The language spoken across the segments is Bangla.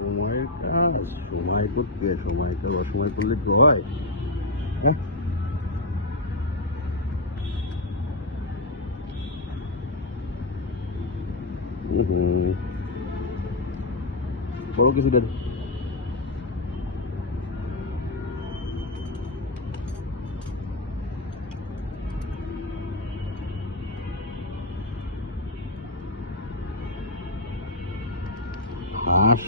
সময়ের কাজ সময় করতে, সময়টা অসময় করলে তো হয়। হ্যাঁ, বড় কিছু দেন। হাঁস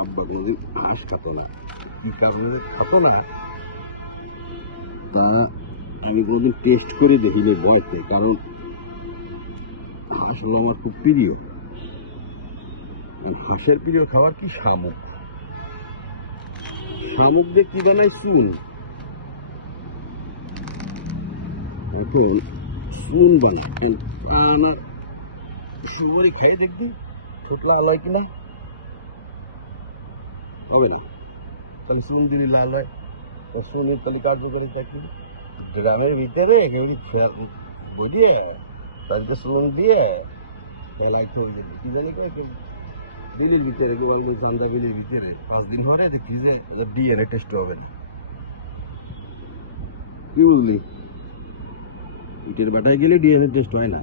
আব্বা কোনোদিন হাঁস খাতো না, কি কারণে খাতো না তা আমি কোনোদিন টেস্ট করে দেখিনি বয়সে, কারণ হাঁস হলো আমার খুব প্রিয়। হাঁসের প্রিয় খাবার কি? শামুক। শামুক দিয়ে কি বানাই? চুন। এখন চুন বানাই আনা সুবরি খাই দেখবি ঠোঁট লাল হয় কিনা। হবে না, তাহলে চুন দিলে লাল হয়। চুনের তাহলে কার্যকারিতা কি? গ্রামের ভিতরে বুঝিয়ে তাদেরকে চুন দিয়ে খেলাই করে দিলি কি জানি বিলির ভিতরে গোপালগঞ্জ চান্দা বিলির ভিতরে 5 দিন পরে দেখি যে ডিএনএ টেস্ট হবে না। কি বুঝলি? ইটের বাটায় গেলে ডিএনএ টেস্ট হয় না।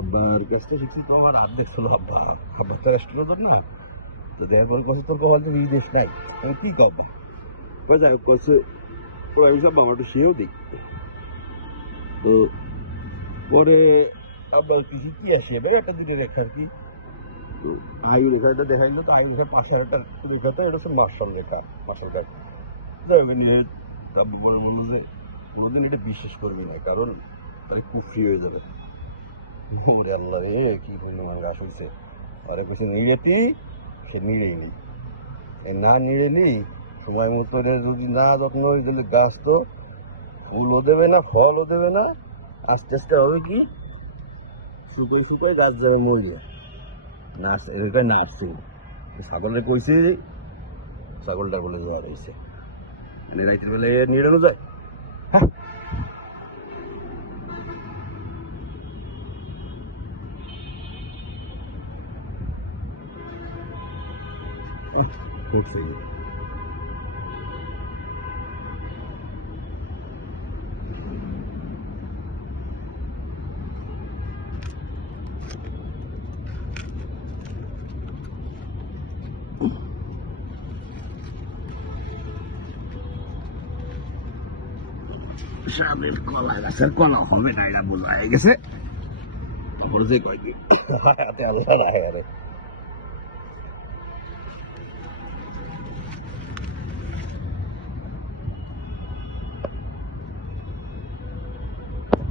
আব্বার কাছ থেকে শিখছি তো, আমার হাত দেখছিল আব্বা। আব্বা তো অ্যাস্ট্রোলজার না, তো দেখার পর কাছে তোর কপাল তো বিদেশ নাই। আমি কি করবো? যাই হোক করছে আমি সব আমার একটু সেও দিই। তো পরে আব্বার কিছু কি আসে এবার একটা দুটো রেখা আর কি। আয়ু রেখাটা দেখা গেল, তো আয়ু রেখার পাশে একটা রেখাতে এটা হচ্ছে মার্শাল রেখা, মার্শাল কার্ড। যাই হোক নিয়ে আব্বু বলে বললো যে কোনোদিন এটা বিশ্বাস করবি না, কারণ তাই খুব ফ্রি হয়ে যাবে। ওরে আল্লাহ রে, কি পরিমাণ গাছ হয়েছে। আরে কিছু নিড়েতি, সে নিড়েই নি। না নিড়েলি সময় মতো যদি না যত্ন দিলে গাছ তো ফুলও দেবে না, ফলও দেবে না। আস্তে আস্তে হবে কি, শুকাই শুকাই গাছ যাবে মরিয়া। নাচ এদিকে নাচছে, ছাগলের কইছে ছাগলটা বলে জ্বর হয়েছে, মানে রাইতের বেলা নিড়ানো যায়। দেখছি সামনের কলা গাছের কলা হবে না, এটা বোঝা হয়ে গেছে। যে কয়েকদিন হাতে আল্লাহ রায় আরে